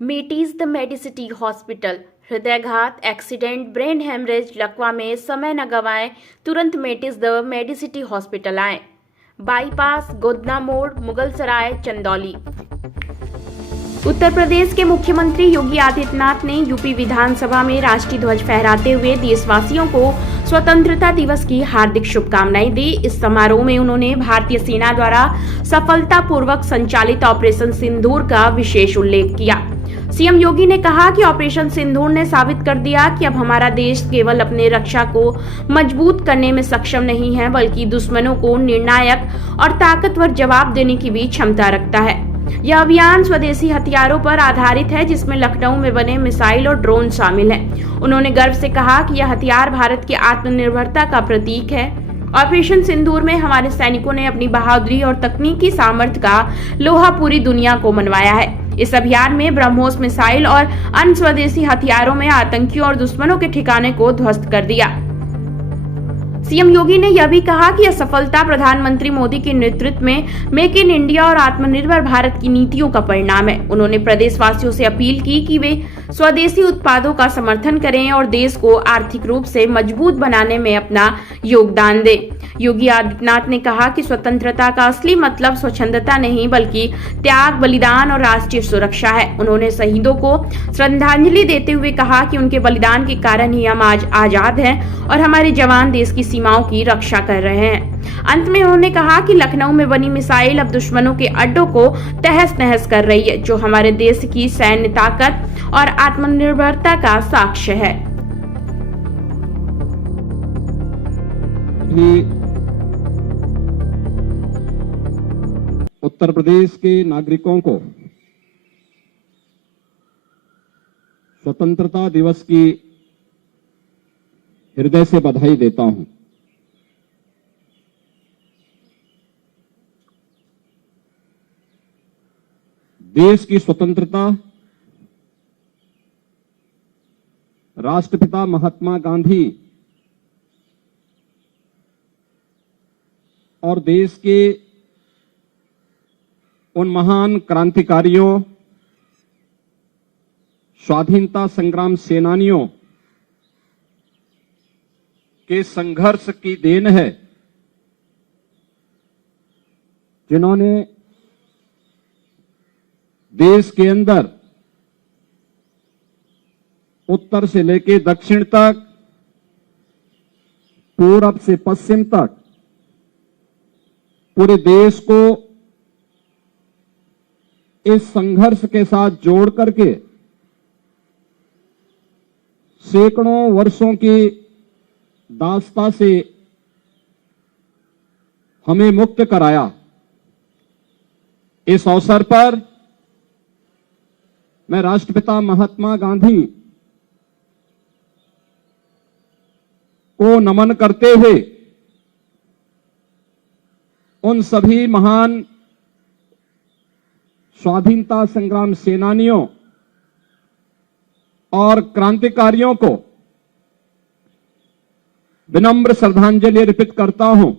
मेटीज the Medicity hospital. हृदयघात, accident, brain haemorrhage, लकवा में समय न गंवाएं, तुरंत मेटीज द मेडिसिटी हॉस्पिटल आएं। बाईपास, गोदना मोड़, मुगलसराय, चंदौली। उत्तर प्रदेश के मुख्यमंत्री योगी आदित्यनाथ ने यूपी विधानसभा में राष्ट्रीय ध्वज फहराते हुए देशवासियों को स्वतंत्रता दिवस की हार्दिक शुभकामनाएं दी। इस समारोह में उन्होंने भारतीय सेना द्वारा सफलतापूर्वक संचालित ऑपरेशन सिंदूर का विशेष उल्लेख किया। सीएम योगी ने कहा कि ऑपरेशन सिंदूर ने साबित कर दिया कि अब हमारा देश केवल अपने रक्षा को मजबूत करने में सक्षम नहीं है, बल्कि दुश्मनों को निर्णायक और ताकतवर जवाब देने की भी क्षमता रखता है। यह अभियान स्वदेशी हथियारों पर आधारित है, जिसमें लखनऊ में बने मिसाइल और ड्रोन शामिल हैं। उन्होंने गर्व से कहा कि यह हथियार भारत की आत्मनिर्भरता का प्रतीक है। ऑपरेशन सिंदूर में हमारे सैनिकों ने अपनी बहादुरी और तकनीकी सामर्थ्य का लोहा पूरी दुनिया को मनवाया है। इस अभियान में ब्रह्मोस मिसाइल और अन्य स्वदेशी हथियारों में आतंकियों और दुश्मनों के ठिकाने को ध्वस्त कर दिया। सीएम योगी ने यह भी कहा कि यह सफलता प्रधानमंत्री मोदी के नेतृत्व में मेक इन इंडिया और आत्मनिर्भर भारत की नीतियों का परिणाम है। उन्होंने प्रदेशवासियों से अपील की कि वे स्वदेशी उत्पादों का समर्थन करें और देश को आर्थिक रूप से मजबूत बनाने में अपना योगदान दें। योगी आदित्यनाथ ने कहा कि स्वतंत्रता का असली मतलब स्वच्छंदता नहीं, बल्कि त्याग, बलिदान और राष्ट्रीय सुरक्षा है। उन्होंने शहीदों को श्रद्धांजलि देते हुए कहा कि उनके बलिदान के कारण ही हम आज आजाद हैं और हमारे जवान देश की सीमाओं की रक्षा कर रहे हैं। अंत में उन्होंने कहा कि लखनऊ में बनी मिसाइल अब दुश्मनों के अड्डों को तहस नहस कर रही है, जो हमारे देश की सैन्य ताकत और आत्मनिर्भरता का साक्ष्य है। उत्तर प्रदेश के नागरिकों को स्वतंत्रता दिवस की हृदय से बधाई देता हूं। देश की स्वतंत्रता राष्ट्रपिता महात्मा गांधी और देश के उन महान क्रांतिकारियों, स्वाधीनता संग्राम सेनानियों के संघर्ष की देन है, जिन्होंने देश के अंदर उत्तर से लेकर दक्षिण तक, पूरब से पश्चिम तक पूरे देश को इस संघर्ष के साथ जोड़ करके सैकड़ों वर्षों की दास्ता से हमें मुक्त कराया। इस अवसर पर मैं राष्ट्रपिता महात्मा गांधी को नमन करते हुए उन सभी महान स्वाधीनता संग्राम सेनानियों और क्रांतिकारियों को विनम्र श्रद्धांजलि अर्पित करता हूं।